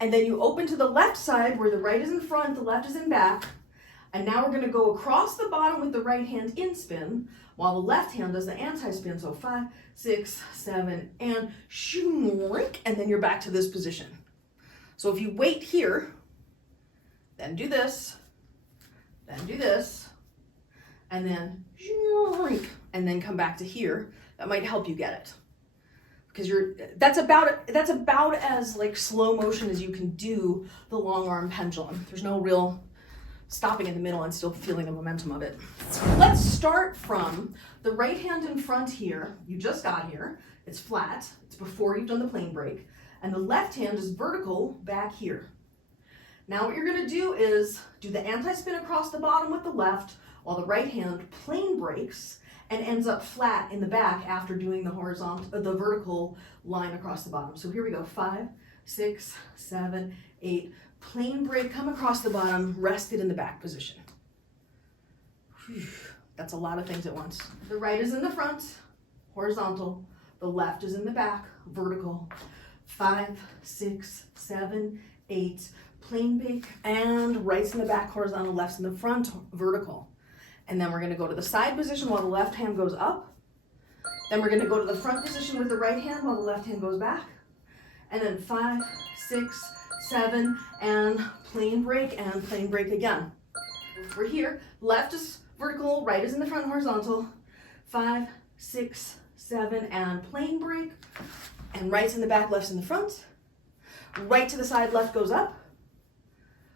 And then you open to the left side where the right is in front, the left is in back. And now we're gonna go across the bottom with the right hand in spin, while the left hand does the anti-spin. So 5, 6, 7, and shoo-rink, and then you're back to this position. So if you wait here, then do this, and then shoo-rink, and then come back to here, that might help you get it. Because that's about as like slow motion as you can do the long arm pendulum. There's no real stopping in the middle and still feeling the momentum of it. Let's start from the right hand in front here. You just got here. It's flat. It's before you've done the plane break. And the left hand is vertical back here. Now what you're going to do is do the anti-spin across the bottom with the left while the right hand plane breaks and ends up flat in the back after doing the vertical line across the bottom. So here we go. 5, 6, 7, 8. Plane break, come across the bottom, rested in the back position. Whew. That's a lot of things at once. The right is in the front, horizontal. The left is in the back, vertical. 5, 6, 7, 8. Plane break, and right's in the back, horizontal. Left's in the front, vertical. And then we're going to go to the side position while the left hand goes up. Then we're going to go to the front position with the right hand while the left hand goes back. And then 5, 6, 7, and plane break again. We're here. Left is vertical, right is in the front, horizontal. 5, 6, 7, and plane break. And right's in the back, left's in the front. Right to the side, left goes up.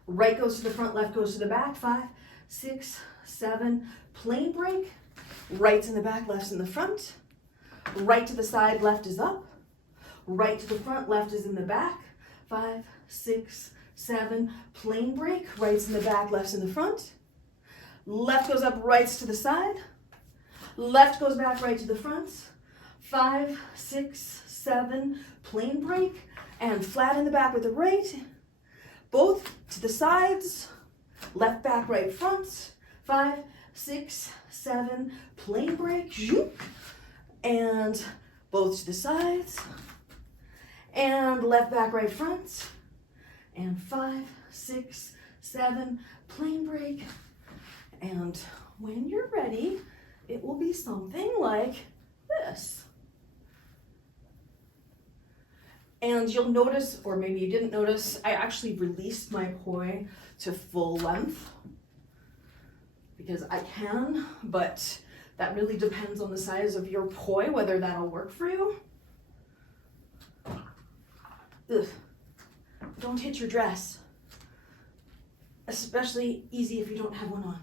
Right goes to the front, left goes to the back. 5, 6, 7, plane break. Right's in the back, left's in the front. Right to the side, left is up. Right to the front, left is in the back. 5, 6, 7, plane break. Right's in the back, left's in the front. Left goes up, right's to the side. Left goes back, right to the front. 5, 6, 7, plane break. And flat in the back with the right. Both to the sides. Left back, right front. 5, 6, 7, plane break. And both to the sides. And left back, right front. And 5, 6, 7, plane break. And when you're ready, it will be something like this. And you'll notice, or maybe you didn't notice, I actually released my poi to full length because I can, but that really depends on the size of your poi, whether that'll work for you. Ugh. Don't hit your dress. Especially easy if you don't have one on.